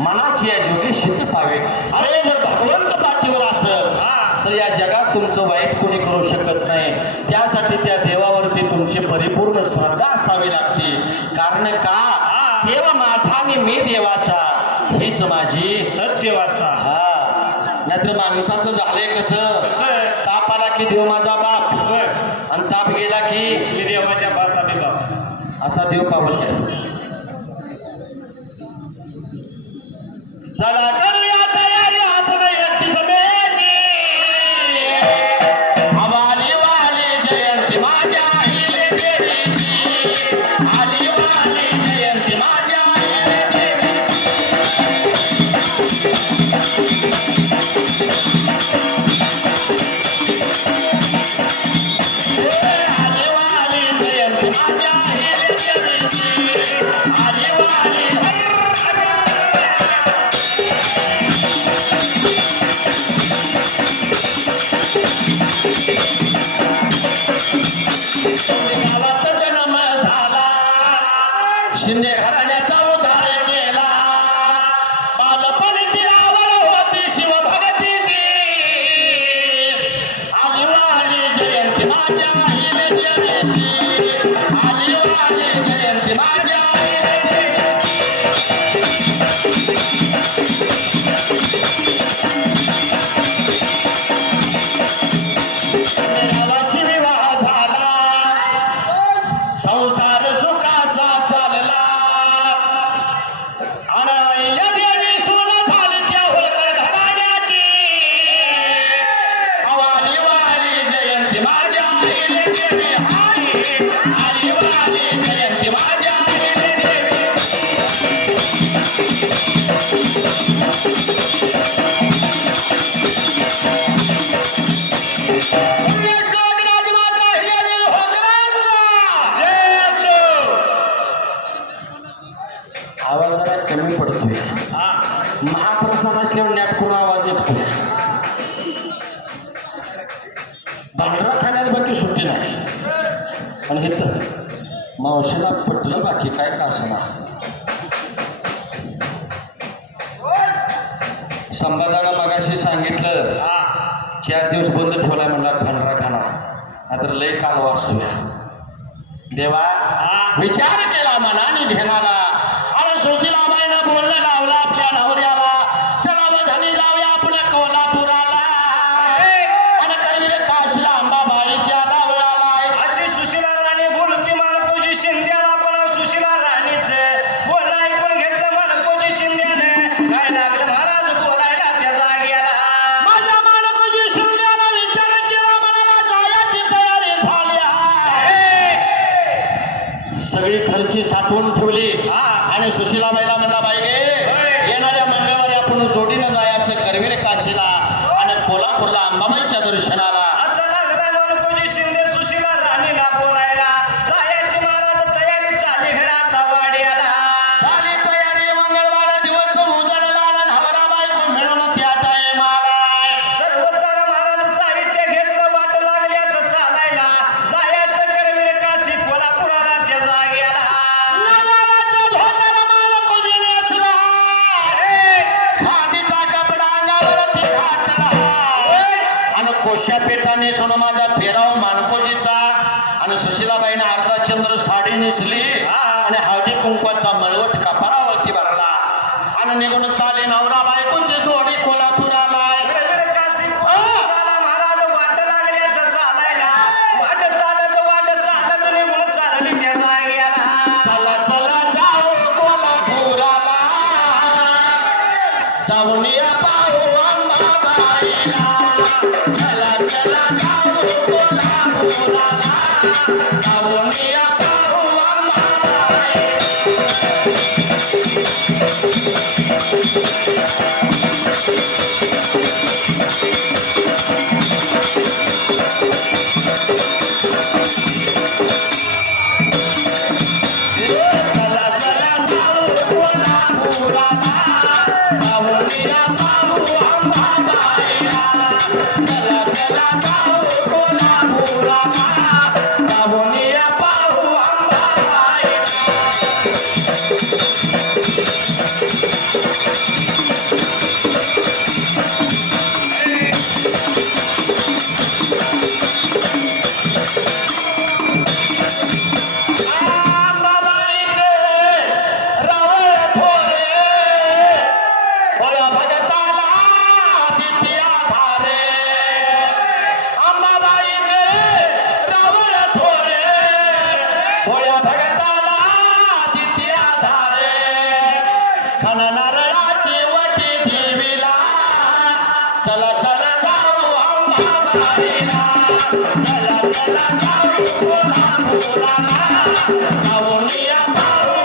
मनाची या जोगी सिद्ध पावे। अरे जर भगवंत पाठीवर असेल तर या जगात तुमचं वाईट कोणी करू शकत नाही। त्यासाठी त्या देवावरती तुमची परिपूर्ण श्रद्धा असावी लागते। कारण का देव माझा आणि मी देवाचा, हीच माझी सत्यवाचा। नाहीतर माणसाचं झालंय कसं, ताप आला की देव माझा बाप आणि ताप गेला की मी देवाच्या बाचा बाप, असा देव पावत आहे। चला करूया तयारी आपण एकटी समेची, आली वाली जयंती माझ्या आईले देवीची, आली वाली जयंती माझ्या आईले देवीची। आली वाली जयंती माझ्या आईले देवीची, आली वाली शिंदे घराण्याचा उद्धार केला, बालपणी तिरावर होती शिवभक्तीची, आली वाली जयंती माझ्या आईले देवीची, आली वाली जयंती माझ्या आईले देवीची। देवाशी विवाह झाला, संसार सुखाचा चालला, आणि देवी सोन झाली त्या होळकर घराण्याची, आली वाली जयंती माझ्या आईले देवी, आली वाली जयंती माझ्या आईले देवी। आवाज जरा कमी पडतोय, महाप्रसाद असल्यावर नॅटकून आवाज येतो। भांडरा खाण्यात बाकी सुट्टी नाही, पण हे तर मावशीला पटलं, बाकी काय का असणार। संवादाला मगाशी सांगितलं 4 दिवस बंद ठेवलाय म्हणला भांडरा खाना, नाहीतर लय काल वाचतोय। देवा विचार केला मनाने ध्यानाला, अरे सुशीलाबाईनं बोलणं लावलं आपल्या नवऱ्याला, चला बधानी जाऊया आपण कोल्हापुराला, आणि करवीर काशीला अंबाबाईच्या रावळाला। अशी सुशीला राणी बोलती मालकोजी शिंद्याला, पण सुशीला राणीचे बोलणं ऐकून घेतलं मालकोजी शिंद्याने, काय लागलं महाराज बोलायला त्या जाग्याला। माझ्या मालकोजी शिंद्यानं विचार केला, मनाला जायची तयारी झाली आहे। सगळी खर्ची साठवून ठेवली आणि सुशीलाबाईला म्हणला, बाई गे येणाऱ्या मंगळवारी आपण जोडीनं जायचं करवीर काशीला आणि कोल्हापूरला अंबाबाईच्या दर्शनाला। असं लागलं मालकोजी शिंदे सुशीला राणीला बोलायला, जायची महाराज तयारी चाली घरात वाड्याला। झाली तयारी, मंगळवार दिवस उजाडला आणि हवरा बायको मिळून त्या टायमाला सर्व सारं महाराज साहित्य घेतलं, वाट लागल्यात चालायला, जायचं करवीर काशी कोल्हापुराला त्या जाग्याला। नवराचं धोतर मालकोजीने असला, खादीचा कपडा अंगावरती घातला, आणि कोशापेठ फेटा नेसून माझा फेराव मानकोजीचा आणि सुशीलाबाईने अर्धा चंद्र साडी नेसली आणि हळदी कुंकवाचा मळवट कपारावरती भरला आणि निघून चाले नवरा बायकोची जोडी कोल्हापुराला महाराज वाट लागली आता चालायला वाट चालत निघून चालली त्या जाग्याला चला चला जाऊ कोल्हापुराला जाऊन या पाहू अंबाबाईला चला चला जाऊ कोल्हापुराला जाऊन या पाहू अंबाबाईला चला चला जाऊ कोल्हापुराला जाऊन या पाहू अंबाबाईला चला चला जाऊ कोल्हापुराला जाऊन या पाहू अंबाबाईचे रावळ थोरे भोळ्या भगताला दित्या धारे अंबाबाईचे रावळ थोरे भोळ्या भगताला दित्या धारे खाना नारळाची वटी देवीला चला चला जाऊ अंबाबाईला चला चला जाऊ कोल्हापुराला जाऊन या पाहू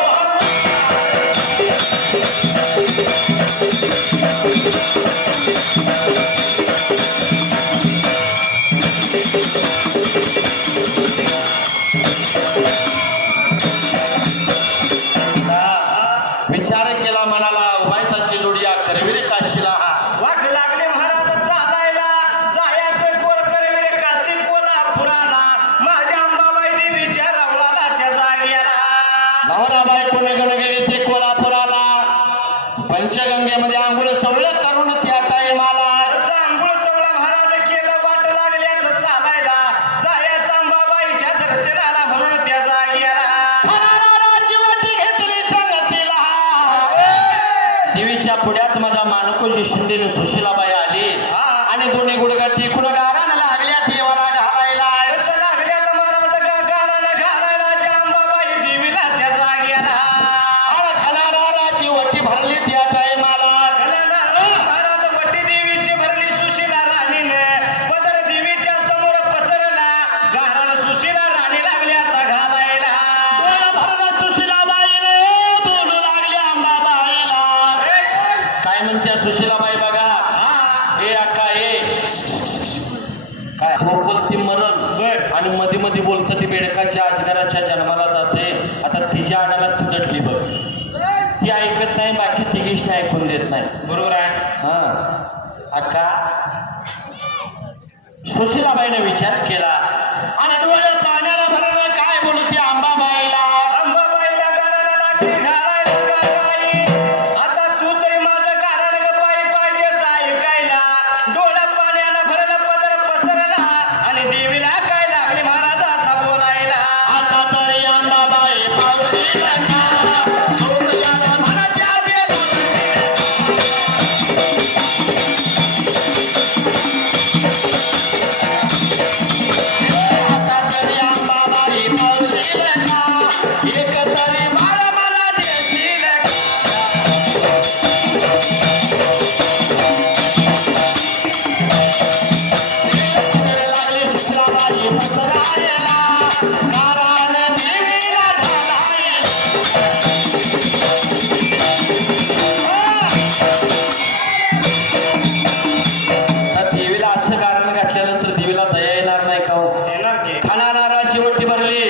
विचार केला मनाला उभायताची जोडी करवीर काशीला वाट लागली महाराज चालायला जायचं कोल करवीर काशी कोल्हापुराला माझ्या अंबाबाई देवीच्या रवळाला त्या जाग्याला नवरा बायको निघून गेली ते कोल्हापुराला पंचगंगेमध्ये आंघोळ सवळं करून त्या टायमाला जसं आंघोळ सगळं महाराज केलं वाट लागली आता चालायला जायचं अंबाबाईच्या दर्शनाला म्हणून त्या जाग्याला फराराची वाटी घेतली संगतीला देवीच्या पुढ्यात माझा मानकोजी शिंदेने सुशीलाबाई आली आणि दोन्ही गुडघा टिकून गारानं लागल्या देवाला घालायला जसं लागल्या तर महाराज गाराला घालायला त्या अंबाबाई देवीला त्या जाग्याला फराराची वटी भरली त्या टायमाला महाराज वटी देवीची भरली सुशीला राणीने पदर देवीच्या समोर पसरला गाराला सुशीला राणी लागली आता घालायला डोळं भरलं सुशीलाबाईने बोलू लागल्या अंबाबाईला काय म्हणत्या सुशीलाबाई बघा ए अक्का ए काय झोपल ती मरण आणि मध्ये मध्ये बोलत ती बेडकाच्या अजगराच्या जन्माला जाते आता तिच्या आडाला ती दडली बघ ती ऐकत नाही बाकी तिघीच ऐकून देत नाही बरोबर आहे हा अक्का सुशीलाबाईने विचार केला आणि डोळं पाण्याला भरलं काय बोलू ती अंबाबाईला अंबाबाईला गाराला लागली घालायला गाई आता तू तरी माझं गाराला ग पायी पाहिजे ऐकायला डोळ्यात पाण्याला भरलं पदर पसरला आणि देवीला काय लागली महाराज आता बोलायला आता तरी अंबाबाई पावशीला सोडल्याला म्हणाच्या आता तरी अंबाबाई पावशीला एक तरी बाळ मला देशील लागली सुशीलाबाई पसरायला कारण देवीला घालायला तर देवीला असं कारण घातल्यानंतर देवीला दया येणार नाही का हो? येणार की खाना नारळाची वटी भरली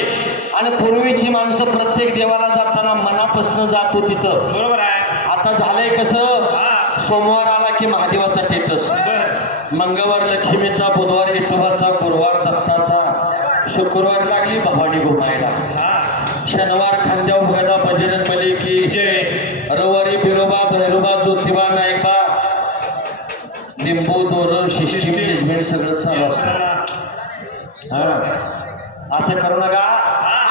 आणि पूर्वीची माणसं प्रत्येक देवाला जाताना मनापासून जातो तिथं बरोबर आहे आता झालंय कसं हा. सोमवार आला की महादेवाचा टेटस बरं. मंगळवार लक्ष्मीचा बुधवार विठोबाचा गुरुवार दत्ताचा शुक्रवार लागली भवानी घुमायला हा शनिवार खांद्या उघडा बजरंग बली की जय रविवारी बिरोबा भैरोबा ज्योतिबा नायकबा लिंबू दोर सर्व सिस्टीम मॅनेजमेंट सगळं चालू असतं. हा असं करू नका.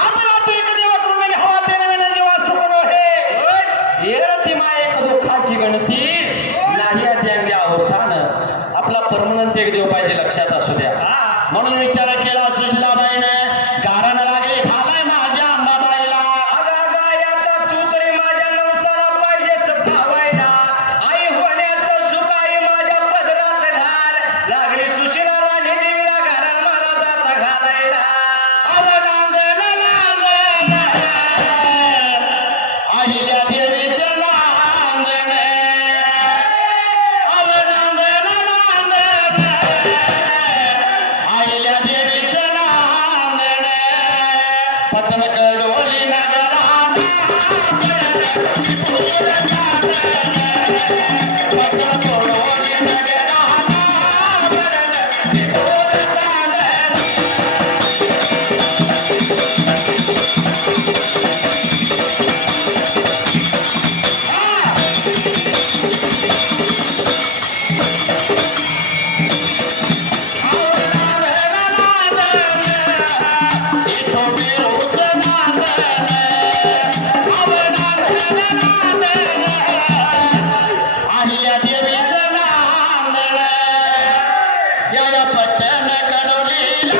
आपला तो एक देवा करून नये हवा तेने विना जीवा सुखनो हे येरती मा एक दुःखाची गणती नाही अद्यांगी अवसान. आपला परमनंट एक देव पाहिजे लक्षात असू द्या. म्हणून विचार केला सुशीलाबाईने कारण लागली घालाय माझ्या अंबाबाईला. आता तू तरी माझ्या नवसाला पाहिजेस भावायला. आई होण्याचं सुख आई माझ्या पदरात घाल. लागली सुशीला राणी देवीला घरात महाराजात घालायला. अहिल्या देवीचं नांदण अहिल्या देवीचं नांदण पतन कडोली नगरात पतन कडोली नगरात अहिल्या देवीचं नांदण या पट्ट्यान कडवलीला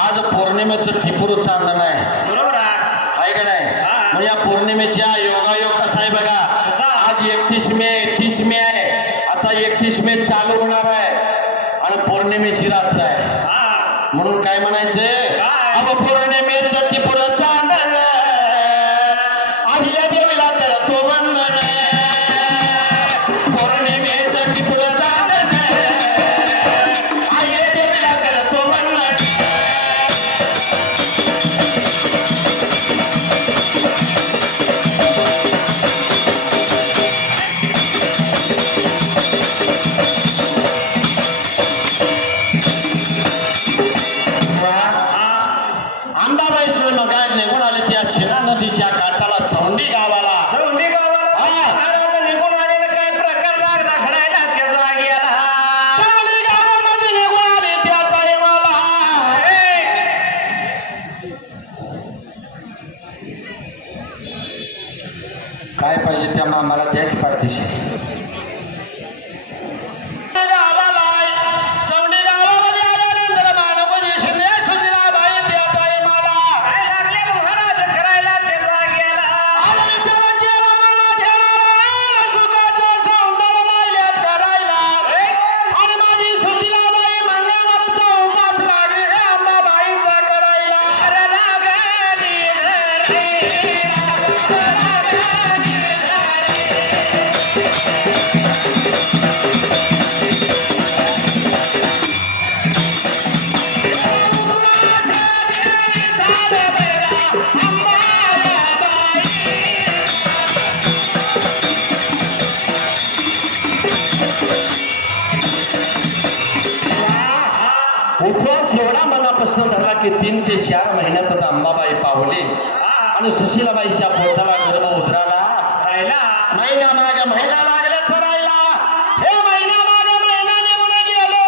आज पौर्णिमेचं टिपूर चांदण आहे. बरोबर आहे. आहे का नाही. मग या पौर्णिमेच्या योगायोग कसा आहे बघा. आज 31 मे आहे. आता 31 मे चालू होणार आहे आणि पौर्णिमेची रात्र आहे. म्हणून काय म्हणायचं अब पौर्णिमेचं टिपूर चांदण अहिल्या देवीला करतो वंदन. पौर्णिमेचं टिपूर चांदण अहिल्या देवीला करतो वंदन. अंबाबाई मगाय निघून आली त्या शिना नदीच्या काठाला चौंडी गावाला. चौंडी गावाला महाराज निघून आलेला काय प्रकार लागला घडायला त्या जागेला. चौंडी गावामध्ये निघून आली त्या टायमाला. काय पाहिजे त्या मामाला द्यायची पाठीशी. चौंडी गावामध्ये आल्यानंतर मानवजी शिंदे सुशीलाबाई त्या टायमाला काय लागले महाराज करायला त्या जागेला. सुखाचं सौंदर्य लागल्यात करायला. आणि माझी सुशीलाबाई मंगळवारचा उपास लागली हे अंबाबाईचा करायला. अरे लागली घरी, उपवास एवढा मनापासून धरला की 3 ते 4 महिन्यातच अंबाबाई पावली आणि सुशीलाबाईच्या पोटाला गर्भ उतराला. राहिला महिना मागे महिना लागला सरायला. हे महिना मागे महिना निघून गेलो.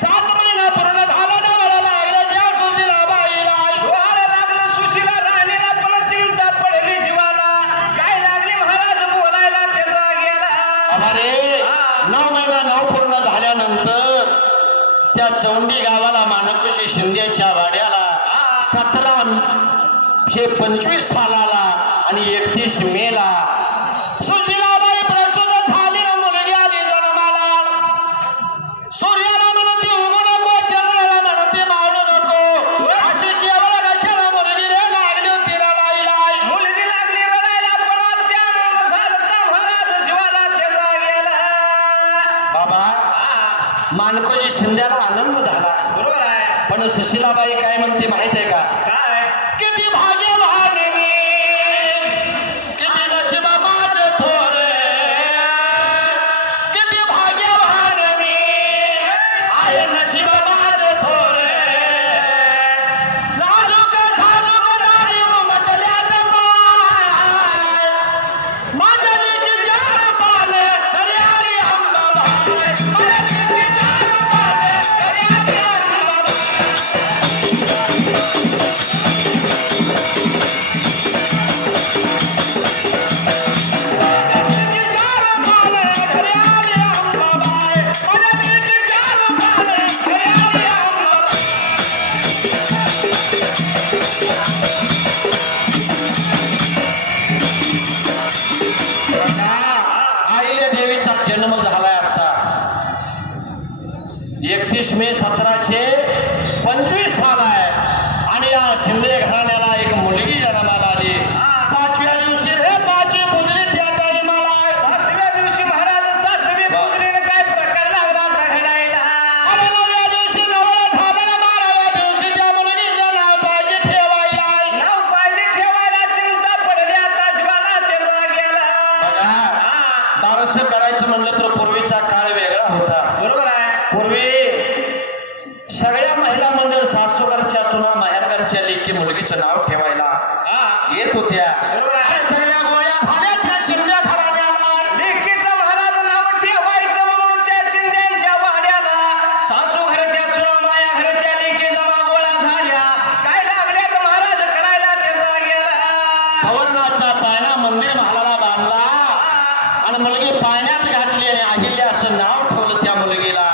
7 महिना पूर्ण झाला डोळा लागला त्या सुशीलाबाईला. डोळा लागलं सुशीला राणीला पण चिंता पडली जीवाला. काय लागली महाराज बोलायला त्या जागेला. अरे 9 महिना 9 पूर्ण झाल्यानंतर त्या चौंडी गावाला मानकुशी शिंदेच्या वाड्याला 1725 सालाला आणि 31 मेला सुशीलाबाई प्रसूत झाली ना मुलगी आली जन्माला. सूर्याला म्हणते उगू नको, चंद्राला म्हणते मावळू नको. अशी केवळ कशाला मुलगी लागली होती रडायला. मुलगी लागली रडायला पण त्यानंतर झालं तर महाराज जीवाला त्या जागेला. बाबा मानकोजी शिंद्याला आनंद झाला. बरोबर आहे. पण सुशीलाबाई काय म्हणते माहित आहे का? काय किती भाग्यवान मी, किती नशीब माझं थोर, किती भाग्यवान मी, आहे नशीब माझं थोर. नाजूक साजूक नाही उमटल्यात पाय, माझ्या लेकीच्या रूपाने हरी हरी अंबाबाई, माझ्या लेकीच्या रूपाने हरी हरी अंबाबाई. आईल्या देवीचा जन्म झालाय आता 31 मे 1725 साल आहे आणि या शिंदे घराण्याला एक मुलगी जन्माला आली. 5व्या दिवशी रे 5वी पुजली त्या टाईमाला. 7व्या दिवशी महाराज 7वी पुजलीने काय प्रकार लागला होता घडायला. आणि 9व्या दिवशी नवरा झाला. 12व्या दिवशी त्या मुलगीचं नाव पाहिजे ठेवायला. नाव पाहिजे ठेवायला चिंता पडली आता जीवाला तेव्हा गेला. बघा, बारसं करायचं म्हणलं तर पूर्वीचा काळ वेगळा होता. बरोबर आहे. पूर्वी सगळ्या महिला मंडळ सासूघरच्या सुना माहेरघरच्या लेकी मुलगीचं नाव ठेवायला येत होत्या. बरोबर आहे. आणि सगळ्या गोळ्या झाल्या त्या शिंदे घराण्याला. लेकीचं महाराज नाव ठेवायचं म्हणून त्या शिंद्यांच्या वाड्याला सासू घरच्या सुना माया घरच्या लेकी जमा गोळा झाल्या. काय लागल्यात महाराज करायला तेव्हा गेला. सवर्णाचा पायना मंदिर महालाला बांधला आणि मुलगी पाण्यात घातली आणि अहिल्या असं नाव ठेवलं त्या मुलगीला.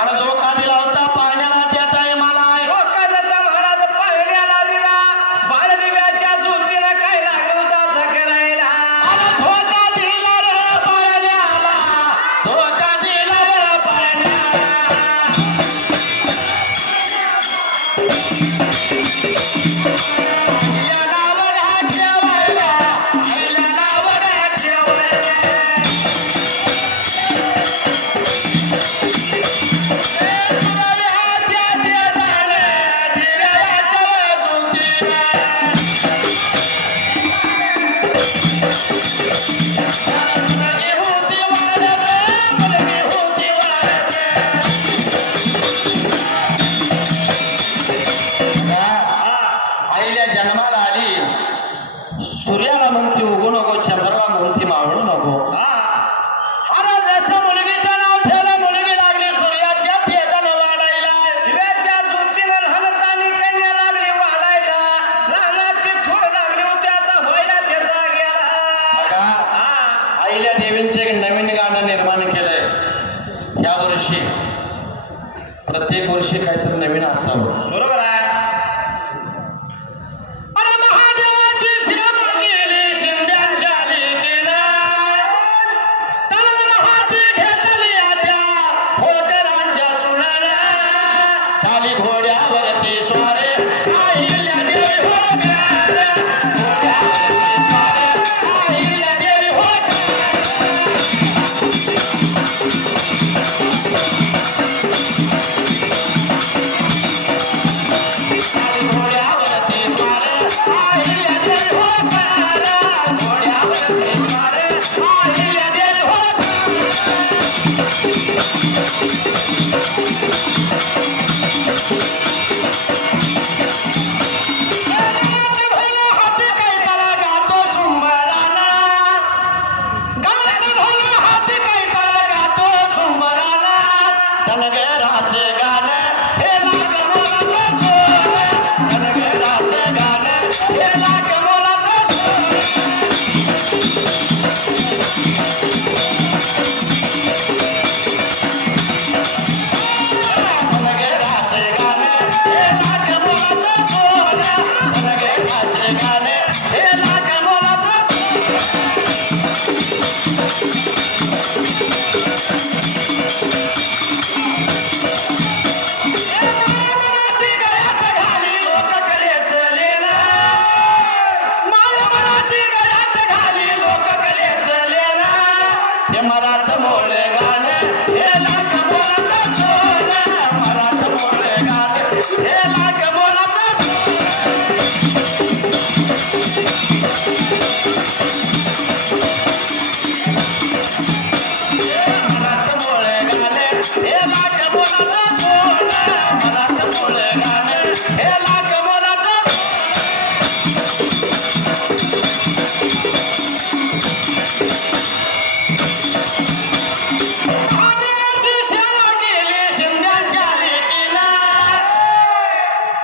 आणि जो का दिला होता पाण्याला त्या टायमाला लोकांचा महाराज पाहण्याला दिला. बाळदिव्याच्या ज्योतीला काय लागलं होता करायला. झोका दिला रे पाण्याला, झोका दिला रे पाण्याला. या नावाला ठेवायला, या नावाला ठेवायला. सुराव्याच्या देवाने दिव्याच्या ज्योतीने. मुलगी होती वाढत, मुलगी होती वाढत. आईल्या जन्माला आली. सूर्याला म्हणते उगू नको, चंद्राला म्हणते मावळू नको. अरे जसं मुलगीचं नाव ठेवलं मुलगी लागली सूर्याच्या तेजानं वाढायला. दिव्याच्या ज्योतीनं लहानतानी कन्या लागली वाढायला. लहानाची थोड लागली होती आता व्हायला त्याचा गेला. बघा, आईल्या देवींचं एक नवीन गाणं निर्माण केलंय या वर्षी. प्रत्येक वर्षी काहीतरी नवीन असावं. बरोबर आहे. अरे महादेवाची शिरप केली शिंद्याच्या लेकीनं. तलवार हाती घेतली त्या होळकरांच्या सुनानं. खाली घोड्यावरती स्वारे आईल्या देवी होळकर. घोड्यावरती स्वारे आईल्या देवी होळकर.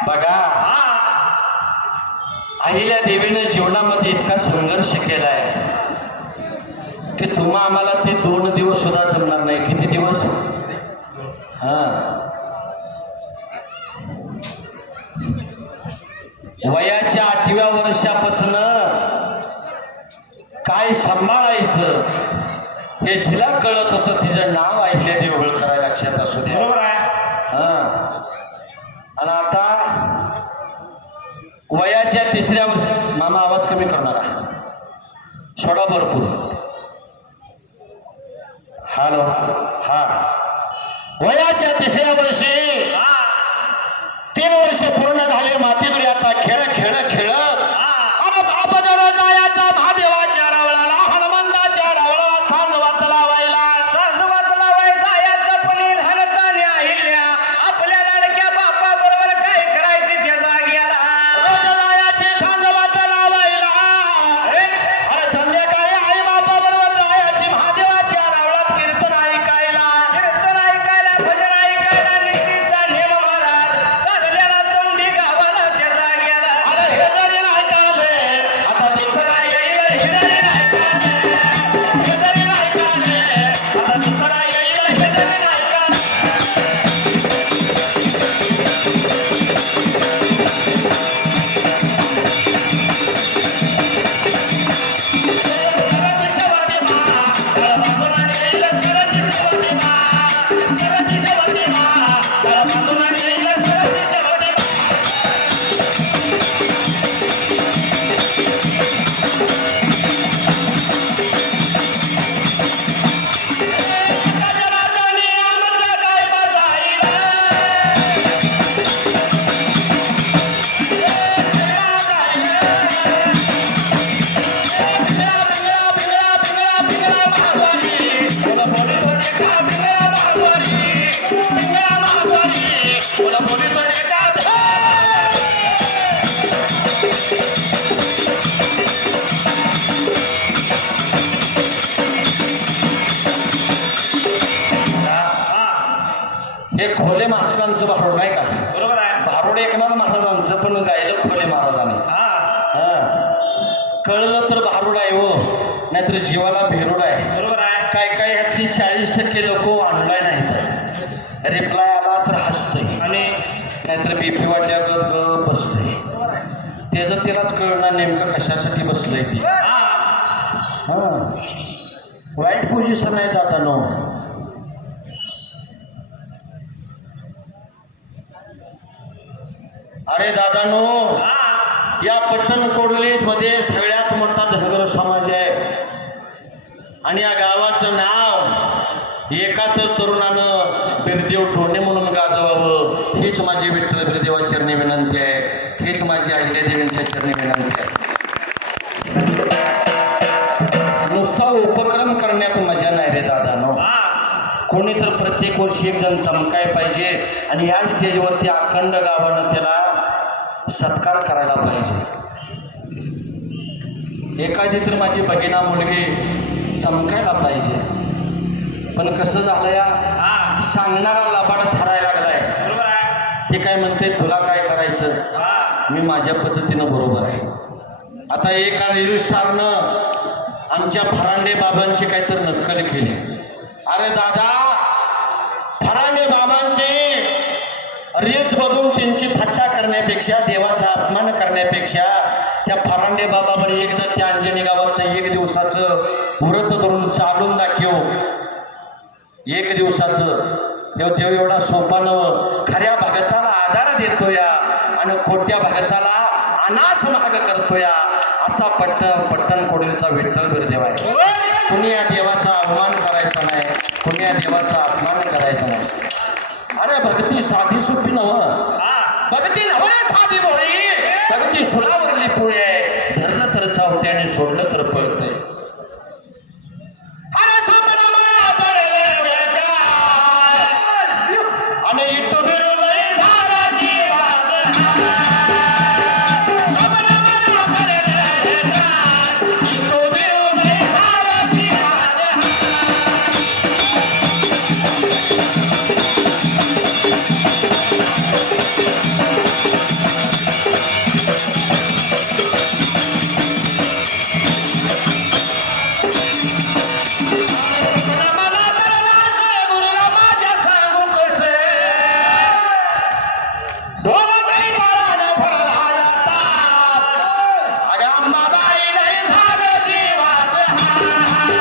बघा, अहिल्या देवीने जीवनामध्ये इतका संघर्ष केलाय की तुम्हा आम्हाला ते 2 दिवस सुद्धा जमणार नाही. किती दिवस? वयाच्या 8व्या वर्षापासून काय सांभाळायचं हे जिला कळत होतं तिचं नाव अहिल्यादेवी होळकर लक्षात असू द्या. बरोबर आहे. आणि आता वयाच्या 3ऱ्या वर्षी मामा आवाज कमी करणारा सोडा भरपूर. हॅलो. हा, वयाच्या 3ऱ्या वर्षी 3 वर्ष पूर्ण झाले. मातीतून आता खेळ खेळत जायचा महादेवाच्या रावळाला, हनुमंताच्या रावळाला सांगवात लावायला. सांजवात लावाय जायचं पण लहानताने अहिल्या आपल्या लाडक्या बापा बरोबर काय करायची त्या जाग्याला. रोज जायचे सांगवात लावायला. अरे संध्याकाळी आई बापा बरोबर जायची महादेवाच्या रावळात कीर्तन ऐकायला. भजन ऐकायला नीतीचा नेम महाराज चालल्याला चौंडी गावाला त्या जाग्याला. अरे हे जरी नाही काले आता दुसरा येईल. हे जरी नाही काले, हे जरी नाही काले आता दुसरा येईल. हे जरी नाही काले. हे खोले महाराजांचं भारूड नाही का? बरोबर आहे. भारूड एकनाथ महाराजांचं पण गायलं खोले महाराजांनी. कळलं तर भारूड आहे हो, नाहीतर जीवाला भेरूड आहे. बरोबर आहे. काय ह्यातली 40% लोक ऑनलाईन आहेत. रिप्लाय आला तर हसतंय, आणि नाहीतर बीपी वाटल्या गप बसतंय. त्याचं त्यालाच कळणार नेमकं कशासाठी बसलंय ते. वाईट पोझिशन आहे दादानो. अरे दादानो, या पट्टण कोडलीमध्ये सगळ्यात मोठा धनगर समाज आहे आणि या गावाचं नाव एका तर तरुणानं बिरदेव टोणे म्हणून गाजवावं, हीच माझी विठ्ठल बिरदेवा चरणी विनंती आहे. हीच माझी अहिल्यादेवींच्या चरणी विनंती आहे. नुसता उपक्रम करण्यात मजा नाही रे दादानो. कोणी तर प्रत्येक वर्षी एक जण चमकाय पाहिजे आणि या स्टेजवरती अखंड गावानं त्याला सत्कार करायला पाहिजे. एखादी तर माझी भगिना मुलगी चमकायला पाहिजे. पण कसं झालं या, सांगणारा लबाड ठरायला लागलाय. बरोबर आहे. ते काय म्हणते, तुला काय करायचं, मी माझ्या पद्धतीनं बरोबर आहे. आता एका रील स्टारनं आमच्या फरांडे बाबांची काहीतरी नक्कल केली. अरे दादा, फरांडे बाबांची रील्स बघून त्यांची थट्टा करण्यापेक्षा, देवाचा अपमान करण्यापेक्षा त्या फरांडे बाबावर एकदा त्या अंजनी गावात 1 दिवसाचं व्रत धरून चालून दाखव. 1 दिवसाचं देव एवढा सोपा नव. खऱ्या भगताला आधार देतो या आणि खोट्या भगताला अनास माग करतो या, असा पट्टण कोडीलचा विठ्ठल बिरदेव आहे. कुणी या देवाचा अवमान करायचा नाही, कुणी या देवाचा अपमान करायचा नाही. अरे भक्ती साधी सोपी नव, भक्ती नव रे साधी भोळी, भक्ती सुरावरली पोळी आहे. धरलं तर लावते आणि सोडलं तर पळतंय. अरे स्वप्न मला पडले बेकार, आणि इटू बिरुलय झाला जीवाचं हाल. स्वप्न मला पडले बेकार, इटू बिरुलय झाला जीवाचं हाल. मला तर असं गुरुला माझ्या सांगू कसे, ढोलकही बळानं भरला ताप. अगं अंबाबाई लय झालं जीवाचं हाल.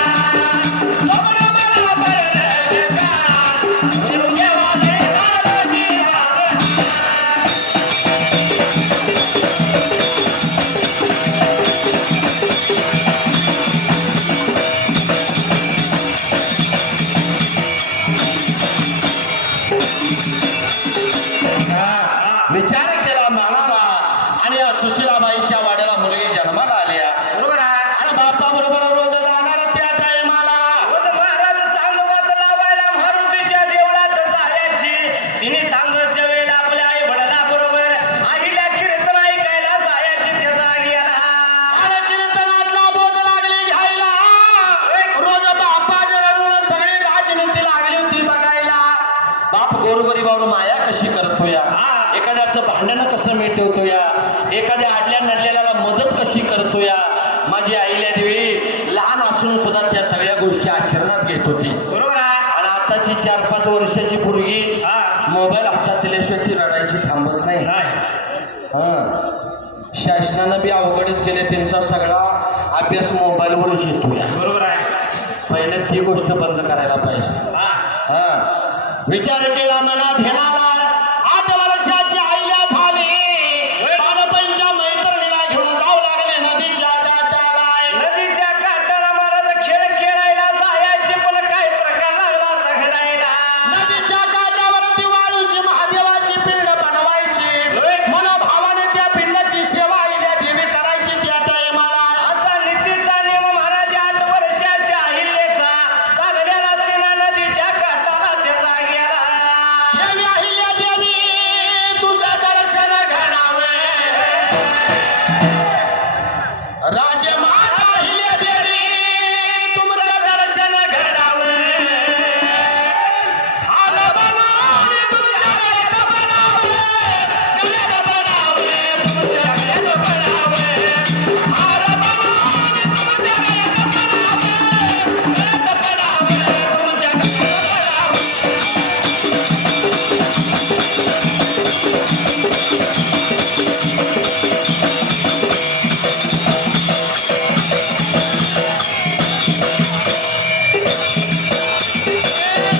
स्वप्न मला पडले बेकार, गुरुदेवा लय झालं जीवाचं हाल. विचार केला मानाला, आणि या सुशीलाबाईच्या वाड्याला मुलगी जन्माला आल्या. बरोबर आहे. आणि बापाबरोबर रोज जाणार त्या टायमाला. रोज महाराज सांगवात लावायला मारुतीच्या देवळात जायची. तिने सांगच्या वेळेला आपल्या आई वडिला बरोबर आईला कीर्तन ऐकायला जायची त्या जागेला. आणि कीर्तनातला बोध लागली घ्यायला. रोज बापाच्या सगळी राजनीती लागली होती बघायला. बाप गोरगरिबावर माया कशी करतो या, एखाद्याचं भांडण कसं मिटवतो या, एखाद्या आडल्या नडलेल्याला मदत कशी करतो या. माझी आईल्या देवी लहान असून सुद्धा त्या सगळ्या गोष्टी आचरणात घेत होती. बरोबर आहे. आणि आताची 4-5 वर्षाची पोरगी मोबाईल हातात दिल्याशिवाय ती रडायची थांबत नाही. हा, शासनानं बी अवघडच केले. त्यांचा सगळा अभ्यास मोबाईलवरच येतो या. बरोबर आहे. पहिले ती गोष्ट बंद करायला पाहिजे. हा, विचार केला मना ध्यानाला. 8 वर्षाची आईला झाली, बालपणच्या मैत्रिणीला घेऊन जाऊ लागले नदीच्या काठाला. नदीच्या काठाला महाराज खेळ खेळायला जायचे, पण काय प्रकार लागला आता घडायला. नदीच्या काठावरती वाळूची महादेवाची पिंड बनवायची. मनोभावाने त्या पिंडाची सेवा आईल्या देवी करायची त्या टायमाला. असा नीतीचा नियम महाराज 8 वर्षाच्या अहिल्याचा चाललेला सेना नदीच्या काठाला ते जागेला. देवी अहिल्या देवी तुझं दर्शन घडावे, राजमाता अहिल्या देवी तुमचं दर्शन घडावे. हार बनवून तुमच्या गळ्यात बनावे, गळ्यात बनावे, तुमच्या गळ्यात बनावे. हार बनवून तुमच्या गळ्यात बनावे, गळ्यात बनावे, तुमच्या गळ्यात बनावे.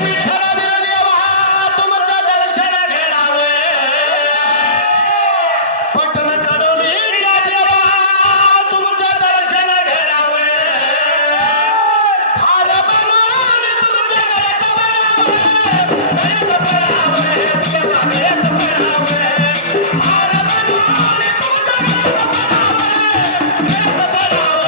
विठ्ठल बिरदेवा तुमचं दर्शन घडावे, पटण कडोलीच्या देवा तुमचं दर्शन घडावे. हार बनवून तुमच्या गळ्यात बनावे, गळ्यात बनावे, तुमच्या गळ्यात बनावे. हार बनवून तुमच्या गळ्यात बनावे, गळ्यात बनावे.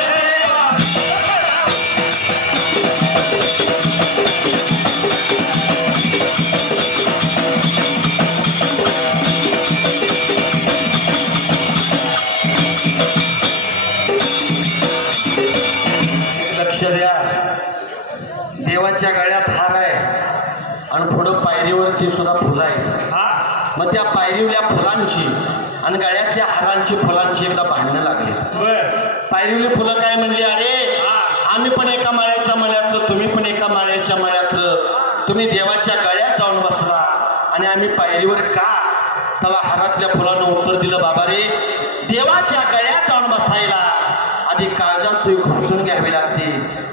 लक्ष द्या, देवाच्या गळ्यात हार आहे आणि पुढं पायरीवरती सुद्धा फुलं आहेत. मग त्या पायरीवल्या फुलांची आणि गळ्यातल्या हारांची फुलांची एकदा भांडणं लागली. पायरीवली फुलं काय म्हणली, अरे आम्ही पण एका माळ्याच्या मळ्यातलं, तुम्ही पण एका माळ्याच्या मळ्यातलं, तुम्ही देवाच्या गळ्यात जाऊन बसला आणि आम्ही पायरीवर का. तेव्हा हारातल्या फुलानं उत्तर दिलं, बाबा रे, देवाच्या गळ्यात जाऊन बसायला आधी काळजात खुपसून घ्यावी लागते.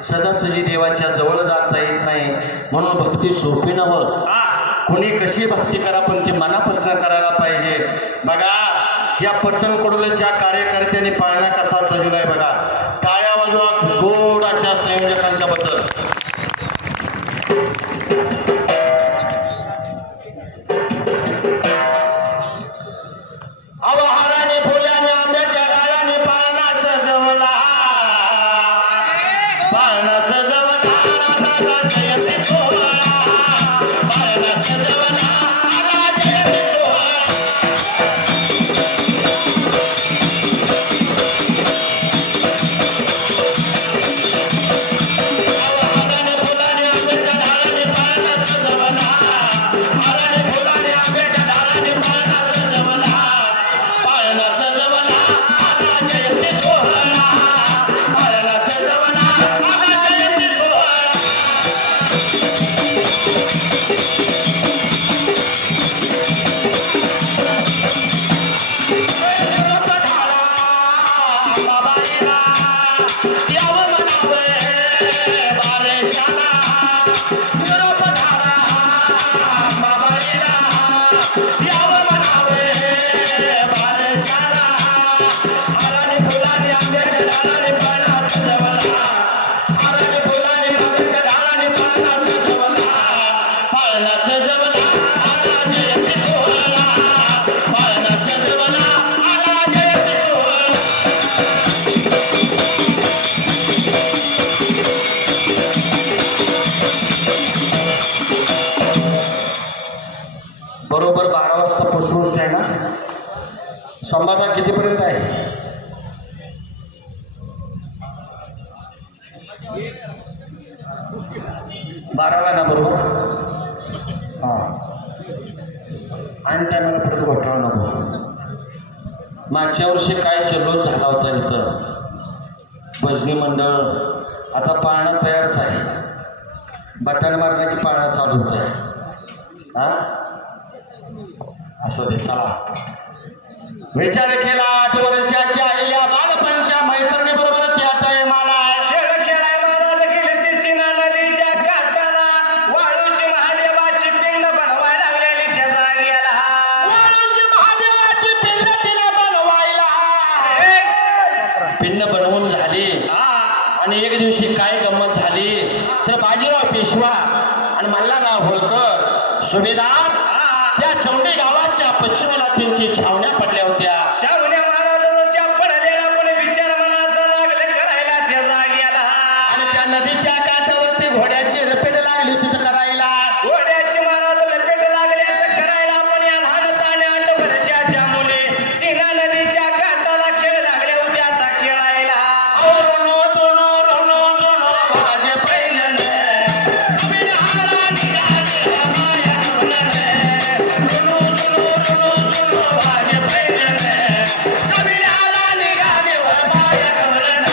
सहजासहजी देवाच्या जवळ जाता येत नाही. म्हणून भक्ती सोपी नव्हत. कोणी कशी भक्ती करा, पण ती मनापासून करायला पाहिजे. बघा या पट्टणकडूलच्या कार्यकर्त्यांनी पाळणा कसा सजवलाय बघा. टाळ्या वाजवा गोड अशा संयोजकांच्या बद्दल. अवहाराने फुल्याने आंब्याच्या डाळ्याने पाळणा सजवला. जयंती सोहळा पाळणा सजवला आला जयंती सोहळा हाराने फुलाने आंब्याच्या डाळाने पाळणा सजवला हाराने फुलाने आंब्याच्या डाळाने पाळणा सजवला पाळणा सजवला आला जयंती सोहळा पाळणा सजवला आला जयंती सोहळा बाबाईला यावं म्हणावं बारेशाला निरोप धारा बाबाईला यावं म्हणावं बारेशाला हाराने फुलाने आंब्याच्या डाळाने पाळणा सजवला हाराने फुलाने आंब्याच्या डाळाने पाळणा सजवला पाळणा सजवला आला जयंती सोहळा पाळणा सजवला आला जयंती सोहळा बरोबर 12 वाजता पुष्पवृष्टी आहे ना संवादा कितीपर्यंत आहे बाराला ना बरोबर हां आणि टायमाला परत घोटाळा नको मागच्या वर्षी काय जल्लोष झाला होता इथं भजनी मंडळ आता पाळणं तयारच आहे बटन मारलं की पाळणं चालू होत आहे हां असं दे चला विचार केला 8 वर्षाची आलेल्या बालपणच्या मैत्रिणी बरोबर त्या टायमाला खेळ खेळाय महाराज गेले ती सीना नदीच्या काठाला वाळूची महादेवाची पिंड बनवायला लागलेली त्या जागेला वाळूची महादेवाची पिंड तिला बनवायला पिंड बनवून झाली आणि एक दिवशी काय गंमत झाली तर बाजीराव पेशवा आणि मल्हारराव होळकर सुभेदार त्या चौंडी गावाच्या पश्चिमेला त्यांची छावण्या पडल्या होत्या छावण्या महाराज जशा पडलेला पण विचार मनाचा लागले करायला त्या जागेला आणि त्या नदीच्या काठावरती घोड्याची रपेट लागली होती तर करायला घोड्याची महाराज लपेट लागले तर करायला पण या लहान ताण्या 8 वर्षाच्या मुली सीना नदीच्या काठाला खेळ लागल्या होत्या आता खेळायला रोनो जोनो रोनो जोनो माझे पहिल्याने समीर हारा निघाले माया डोलने रोनो जोनो रोनो जोनो माझे पहिल्याने समीर हारा निघाले माया डोलने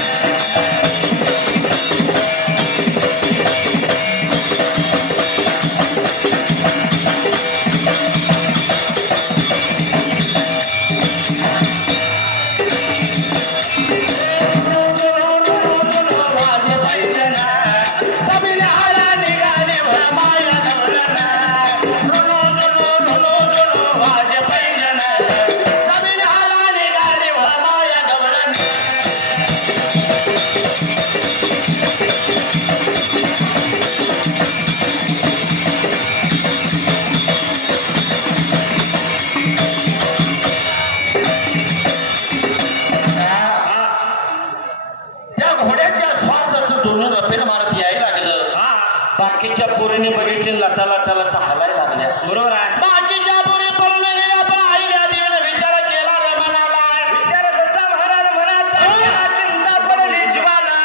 माझे पहिल्याने समीर हारा निघाले माया डोलने रोनो जोनो रोनो जोनो माझे पहिल्याने समीर हारा निघाले माया डोलने त्या घोड्याच्या स्वार जसं दोन्ही रपेट मारत यायला लागलं बाकीच्या पोरीने बघितले लटा लटा लटा हलायला लागल्या बरोबर आहे बाकीच्या पोरी पळून गेल्या पण आईला देवीनं विचार केला रे मनाला विचार जसा महाराज मनाचा केला, चिंता पडली जीवाला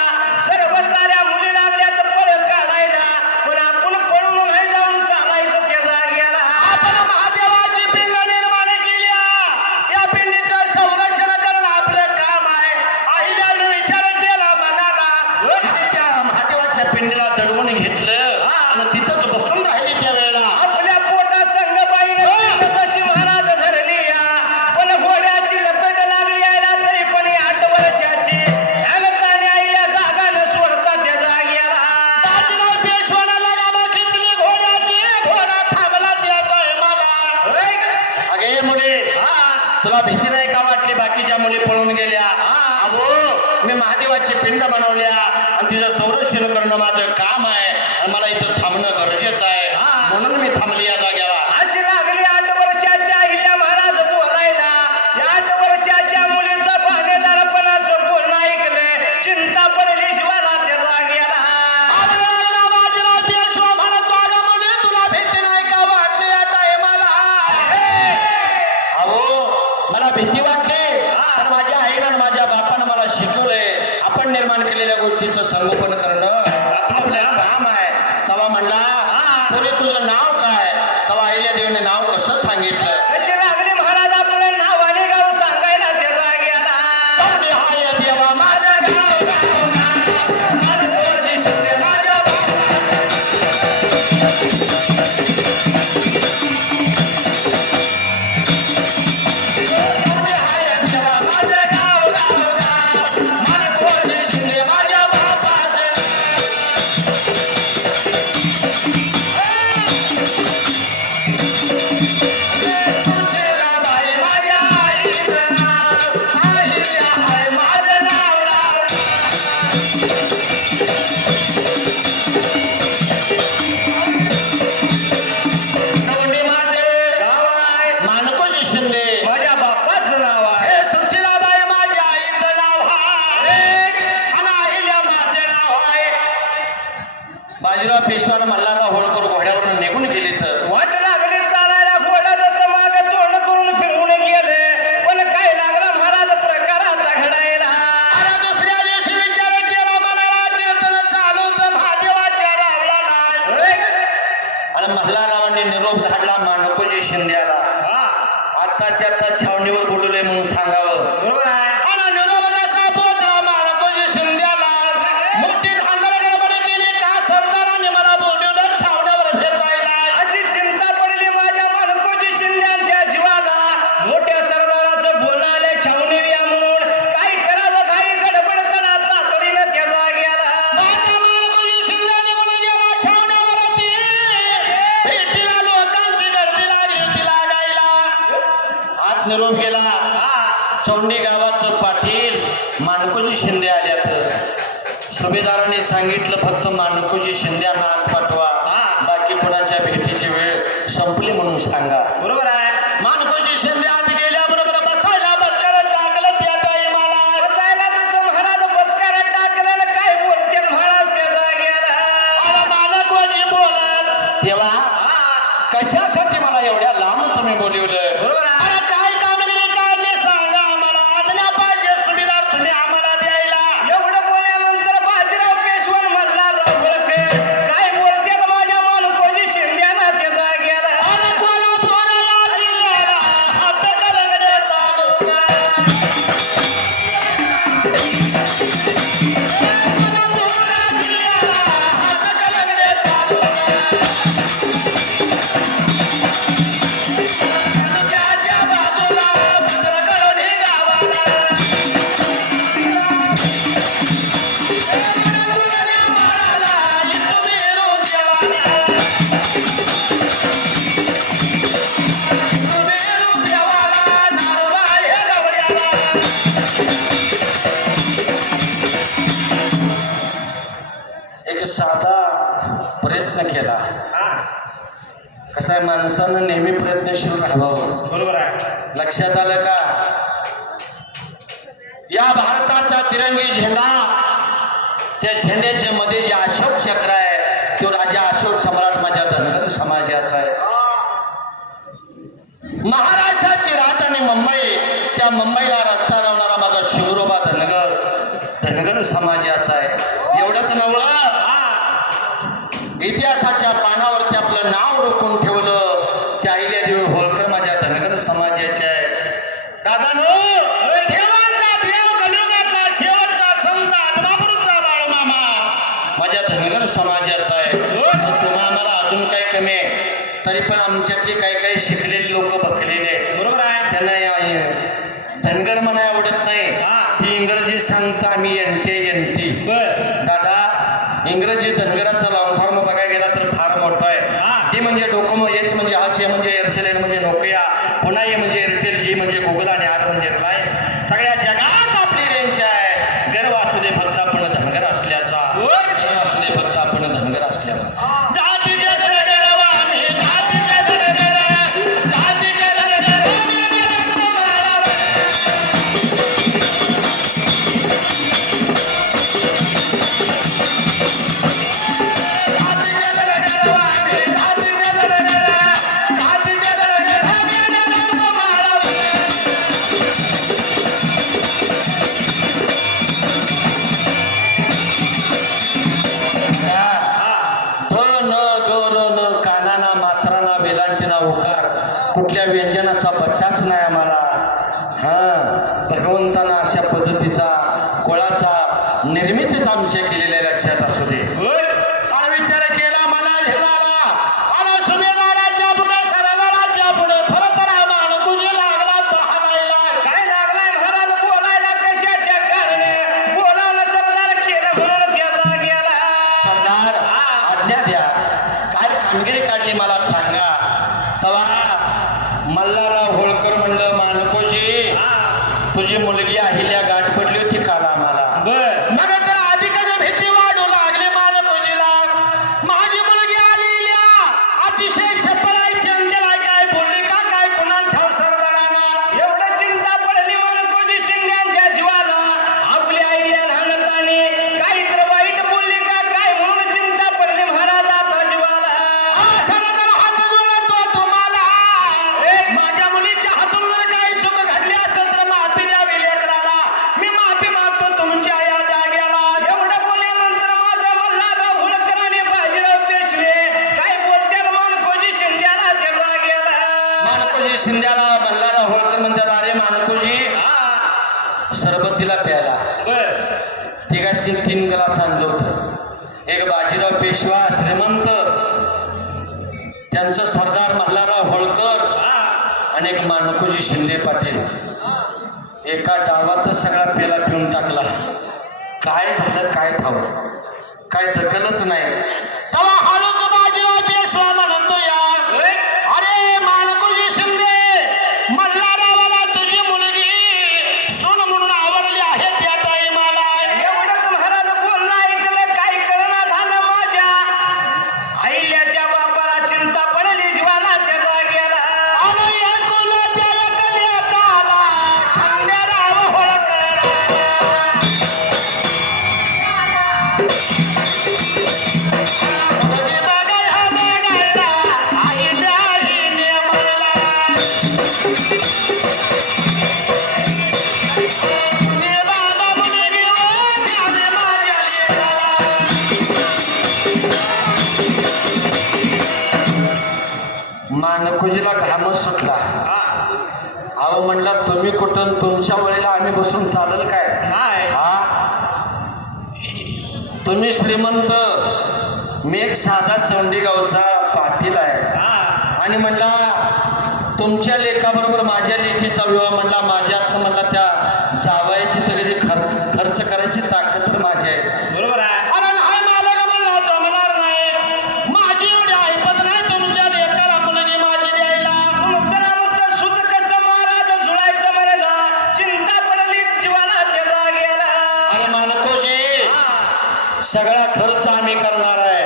सर्व साऱ्या मुली लागल्या तर परत काढायला पण आपण पळून नाही जाऊन सांगायचं त्या जागेला आपण महादेवाची पिंड निर्माण केल्या या पिंडीचं संरक्षण करणं आपलं काम आहे आईला विचार केला मनाला आणि त्या महादेवाच्या पिंडीला दडवून घेतलं आणि तिथंच बसून राहिली त्या वेळेला आपल्या पोटा संगबाईने तशी महाराज धरली या पण घोड्याची लपेट लागली यायला तरी पण 8 वर्षाची ह्यानं आईला जागा न सोडता त्या जागेला बाजीराव पेशवाला लगामा खिचली घोड्याची घोडा थांबला त्या टायमाला अगे मुली तुला भीती नाही का वाटली बाकीच्या मुली पळून गेल्या अगो मी महादेवाची पिंड बनवल्या आणि तिचं संरक्षण करणं माझं काम आहे आणि मला इथं थांबणं गरजेचं आहे म्हणून मी थांबली या जाग्याला अशी लागली 8 वर्षाच्या अहिल्या महाराज बोलायला या 8 वर्षाच्या मुलीचं पाहणेदारपणाचं बोलणं ऐकलं चिंता पडली जीवाला त्या जागेला बाजीराव निर्माण केलेल्या गोष्टीचं संगोपन करणं आपलं काम आहे. तेव्हा म्हणला पुरी तुझं नाव काय? तेव्हा आईल्या देवीने नाव कसं सांगितलं? कशी लागली महाराज आपलं नाव आणि गाव सांगायला त्याचा गेला. चौंडी हाय देवा माझं गाव गाव नाव, मानकोजी शिंदे माझ्या बापाचं चौंडी हाय देवा माझं गाव गाव नाव, मानकोजी शिंदे माझ्या बापाचं सुशीलाबाई माझ्या आईचं नाव, आईल्या हाय माझं नाव राव. चौंडी माझे गाव आहे मानकोजी शिंदे, माझ्या बाप्पाचं नाव आहे. हे सुशीलाबाई माझ्या आईचं नाव आहे आणि आईल्या माझं नाव आहे. बाजीराव पेशवानं मल्हारराव होळकर घोड्यावरून निघून गेले तर वाट लागली चालायला घोडा जसं माग तोंड करून फिरवून गेले, पण काय लागला महाराज प्रकार आता घडायला. अरे दुसऱ्या दिवशी विचार केला मनाला, कीर्तन चालू तर महादेवाच्या रावला नाही. आणि मल्हाररावांनी निरोप धाडला मानकोजी शिंद्याला. हा, आत्ताच्या आता छावणीवर बोलवले म्हणून सांगावं. बरोबर आहे. आणि निरोप जसा पोचला मानकोजी शिंद्याला, मुठीत हांदर गडबड केली का सरदाराने मला बोलवलं छावण्यावर भेटायला. अशी चिंता पडली माझ्या मानकोजी शिंद्यांच्या जीवाला. मोठ्या सरदाराचं बोलणं आलंय छावणी या म्हणून, काय करावं घाई गडबड करा तातडीनं त्याचा गेला. माझा मानकोजी शिंदे निघून गेला छावण्यावरती. भेटीला लोकांची गर्दी लागली होती लागायला. आत निरोप गेला. चौंडी गावाचं पाटील मानकोजी शिंदे आल्यात. सुभेदारांनी सांगितलं फक्त मानकोजी शिंद्यांना आत पाठवा, बाकी कोणाच्या भेटीची वेळ संपली म्हणून सांगा. बरोबर आहे. मानकोजी शिंदे आत गेल्याबरोबर बसायला बसकारात टाकलं त्या टाईमाला. बसायला जसं महाराज बसकारात टाकलं ना, काय बोलते महाराज त्याचा गेला. अरे मानकोजी बोलत तेव्हा कशासाठी मला एवढ्या लांब तुम्ही बोलवलं? बरोबर आहे. अरे काय कामगिरी काढली सांगा आम्हाला. आज्ञा पाहिजे सुभेदार तुम्ही आम्हाला द्यायला. एवढं बोलल्यानंतर बाजीराव पेशवन मल्हारराव होळकर काय बोलते माझ्या मानकोजी शिंद्याना त्याचा गेला. अरे कोल्हापूरला जिल्ह्याला हात कलंगडे तालुका. कोल्हापूरला जिल्ह्याला हात कलंगडे तालुका. तालुक्याच्या बाजूला भद्रकळणी गावाला. पुण्याला माळाला इथं मिरून देवाला. मिरून देवाला नारोबा हे गवऱ्याला. एक साधा प्रयत्न केला. कसं आहे, माणसानं नेहमी प्रयत्नशील राहावं. बरोबर आहे. लक्षात आलं का? या भारताचा तिरंगी झेंडा, त्या झेंड्याच्या मध्ये जे अशोक चक्र आहे, तो राजा अशोक सम्राट माझ्या धनगर समाजाचा आहे. महाराष्ट्राची राजधानी मुंबई, त्या मुंबईला रस्ता लावणारा माझा शिवरोबा धनगर समाजाचा आहे. एवढंच नव्हतं, इतिहासाच्या पानावरती आपलं नाव रोखून ठेवलं. त्या अहिल्यादेवी होळकर माझ्या धनगर समाजाचे आहे. दादानो, देवांचा देव कलियुगातला शेवटचा संत आदमापूरचा बाळमामा माझ्या धनगर समाजाचा आहे. तुम्हा आम्हाला अजून काही कमी आहे, तरी पण आमच्यातली काही शिकलेली लोक भकलेले आहेत. बरोबर आहे. त्यांना धनगर म्हणा आवडत नाही. ती इंग्रजी सांगता आम्ही एनटी. दादा, इंग्रजी धनगरांचा लॉंग फॉर्म बघायला गेला तर फार मोठा आहे. ती म्हणजे डोकोमो, एच म्हणजे आच, ए म्हणजे एअरसेल, एन म्हणजे नोकिया, पुन्हा ए म्हणजे एअरटेल, जी म्हणजे गुगल आणि आर म्हणजे रिलायन्स. सगळ्या जगात आपली रेंज आहे. गर्व असू दे फक्त आपण धनगर असल्याचा. गर्व असू दे फक्त आपण धनगर असल्याचा. जातीच्या धनगर आम्ही, जातीच्या धनगर, जातीच्या धनगर आम्ही तुम्हाला. कुठल्या व्यंजनाचा पट्टाच नाही आम्हाला. हा, भगवंतानं अशा पद्धतीचा कोळाचा निर्मितीच आमच्या केलेल्या लक्षात असू दे. आणि विचार केला मना घेणारा आणि सुभेदाराच्या पुढे सरदाराच्या पुढे फरफरा मानकुजी लागला पाहायला. काय लागलाय महाराज बोलायला कशाच्या कारणे बोलावलं सरदार केलं म्हणून त्याचा गेला. सरदार आज्ञा द्या, काय कामगिरी काढली मला सांगा. तवा मल्हारराव होळकर म्हणलं मानकोजी तुझी मुलगी अहिल्या गाठ पडली होती काल आम्हाला. बर मग तर अधिकच भीती वाढू लागली मानकोजीला. माझी मुलगी अहिल्या अतिशय छप्पर आहे, चंचल आहे, काय बोलली का काय कुणाला ठाव सरदारांना. एवढं चिंता पडली मनकोजी शिंद्यांच्या जीवाला. आपल्या आईला लहानताने काहीतरी वाईट बोलली का काय म्हणून चिंता पडली महाराज आता जीवाला. सरदार हात जोडतो तुम्हाला. माझ्या मुलीच्या हातून जर काही चूक घडली असेल तर माफी द्यावी लेकराला. मी माफी मागतो तुमच्या या जाग्याला. एवढं बोलल्यानंतर माझा मल्हारराव होळकर आणि बाजीराव पेशवे काय बोलतात मनकोजी शिंद्याला त्याचा गेला. मानकोजी शिंद्याला मल्हारराव होळकर म्हणतात, अरे मानकोजी सरबत दिला प्यायला. बर तिघाशी 3 ग्लास आणलं होतं. एक बाजीराव पेशवा श्रीमंत, त्यांचं सरदार मल्हारराव होळकर आणि एक मानकोजी शिंदे पाटील. एका डावातच सगळा पेला पिऊन टाकला. काय झालं काय ठाऊक, काय दखलच नाही. तेव्हा हळूच बाजीराव पेशवा म्हणतो यार, अरे मानकोजी शिंदे, मल्हाररावाला तुझी मुलगी सून म्हणून आवडली आहे त्या टाईमाला. एवढंच महाराज बोलणं ऐकलं काय कळना झालं माझ्या आईल्याच्या बापाला. चिंता पडली जीवाला त्याचा गेला. मानकोजीला घामच सुटला. अहो म्हणला तुम्ही कुठून, तुमच्या वेळेला आम्ही बसून चालेल काय. हा, तुम्ही श्रीमंत, मी एक साधा चंडीगावचा पाटील आहे. आणि म्हणला तुमच्या लेखाबरोबर माझ्या लेखीचा विवाह म्हणला माझ्यात म्हणला त्या जावायची तरी खर्च करायची ताकद तर माझी आहे. बरोबर आहे. अरे नाही मला म्हणला जमणार नाही, माझी एवढी ऐपत नाही तुमच्या लेखाला मुलगी माझी द्यायला. मुचरा सुत कसं महाराज जुळायचं म्हणलं. चिंता पडली जीवाला त्याचा गेला. अरे मानकोजी, सगळा खर्च आम्ही करणार आहे.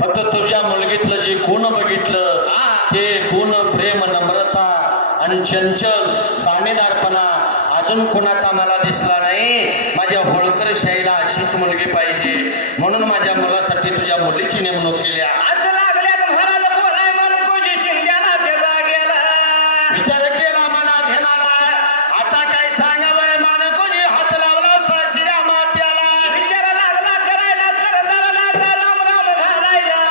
फक्त तुझ्या मुलगीतलं जे गुण बघितलं ते गुण, प्रेम, नम्रता आणि चंचल पाणीदारपणा अजून कोणात आम्हाला दिसला नाही. माझ्या होळकर शाहीला अशीच मुलगी पाहिजे म्हणून माझ्या मुलासाठी तुझ्या मुलीची नेमणूक केली. असं लागल्यात महाराज बोलाय मनकोजी शिंद्याला त्याचा गेला. विचार केला मना घेणारा, आता काय सांगावं मानकोजी हात लावला साशिऱ्या मात्याला. विचार लागला करायला सरदार लागला राम राम घालायला.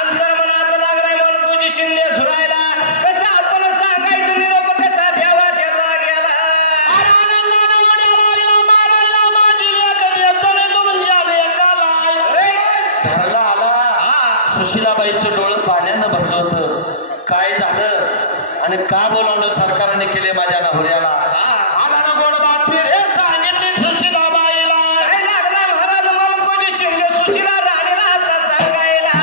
अंतर मनात लागलाय मनकोजी शिंदे झुरायला. कसं आपण सांगायचं निरोप कसा द्यावा त्याचा गेला. घरला आला, सुशीलाबाईचं डोळं पाण्यानं भरलं होतं. काय झालं आणि का बोलावलं सरकारने केले माझ्या नवऱ्याला. आला ना गोड बातमी रे, सांगितली सुशीलाबाईला. काय लागला महाराज मनकोजी शिंदे सुशीला राणीला आता सांगायला.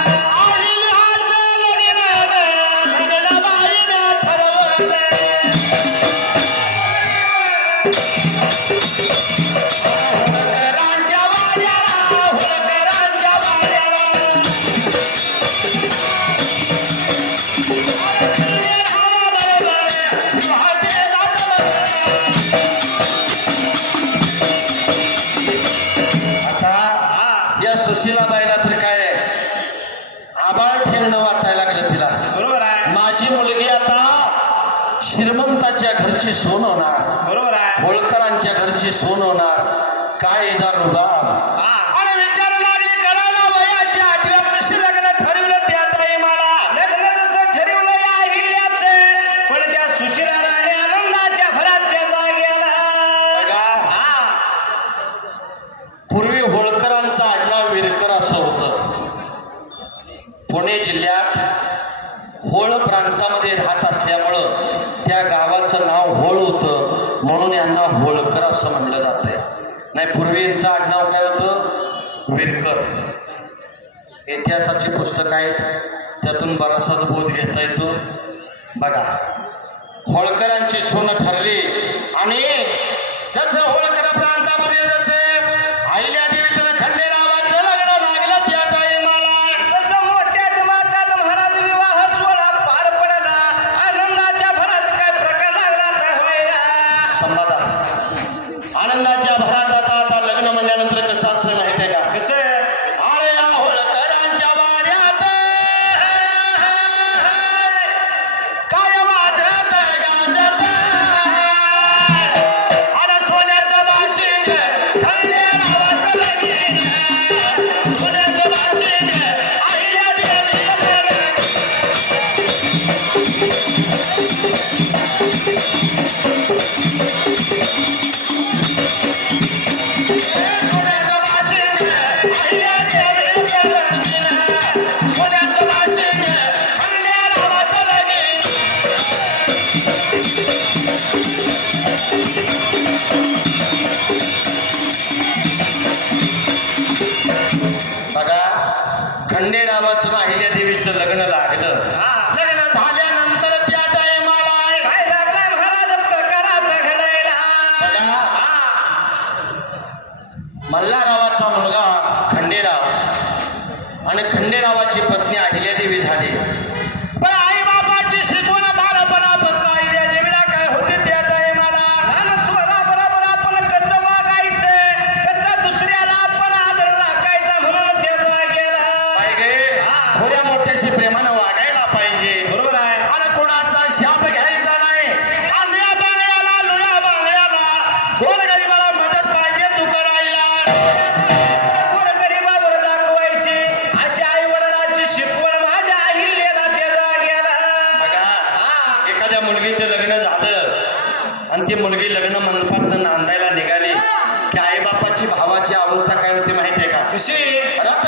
सुशीलाबाईला तर काय आबाळ ठेवणं वाटायला लागलं तिला. बरोबर आहे. माझी मुलगी आता श्रीमंताच्या घरची सून होणार, बरोबर आहे. होळकरांच्या घरची सून होणार. काय जा रुबाब. आणि विचार लागले करायला वयाच्या 8व्या वर्षी लग्न ठरवलं त्या टाईमाला. लग्न जसं ठरवलं या अहिल्याचे, पण आडनाव विरकर असं होतं. पुणे जिल्ह्यात होळ प्रांतामध्ये राहत असल्यामुळं त्या गावाचं नाव होळ होतं, म्हणून यांना होळकर असं म्हणलं जातंय. नाही, पूर्वी यांचं आडनाव काय होतं? विरकर. इतिहासाची पुस्तक आहेत, त्यातून बराचसाच बोध घेता येतो. बघा, होळकरांची सोनं ठरली आणि जसं होळकर प्रांतामध्ये जसे अहिल्यादेवीचं खंडेरावाचं लग्न लागलं त्या टाईमाला तसं मोठ्या दिमागात महाराज विवाह सोहळा पार पडला. आनंदाच्या भरात काय प्रकार लागला काय व्हायला. समाधान आनंदाच्या भरात आता लग्न म्हणल्यानंतर कसं असतं माहिती आहे का? कसं अरे या होळकरांच्या वाड्यात काय वाजत गाजत अरे सोन्याचं बाशिंग खंडेरावाचं लगीन, सोन्याचं बाशिंग अहिल्यादेवीचं लगीन. सोन्याचं बाशिंग अहिल्यादेवीचं लगीन, सोन्याचं बाशिंग खंडेरावाचं लगीन. बघा, खंडेरावाचं अहिल्यादेवीचं लग्न लागलं. लग्न झाल्यानंतर त्या टायमाला काय लागलाय महाराज प्रकारात घडायला. बघा, मल्हाररावाचा मुलगा खंडेराव आणि खंडेरावाची पत्नी अहिल्यादेवी झाली. पण आई बापाची शिकवण बालपणापासून अहिल्यादेवीला काय होते त्या टायमाला लहान थोडा बरोबर आपण कसं वागायचं, कसं दुसऱ्याला आपण आदर राखायचा म्हणून त्याचा गेला. काय गे, थोड्या मोठ्याशी प्रेमानं वागायला पाहिजे. बरोबर आहे. आणि कोणाचा शाप घ्यायचा नाही. आंधळ्या बांगड्याला, लुळ्या बांगड्याला, गोरगरिबाला मदत पाहिजे तू करायला. गोरगरिबावर दाखवायची अशी आई वडिलांची शिकवण माझ्या अहिल्याला त्याचा गेला. बघा, एखाद्या मुलगीचं लग्न झालं आणि ती मुलगी लग्न मंडपात नांदायला निघाली की आई बापाची भावाची अवस्था काय होती माहितीये का? कशी रक्त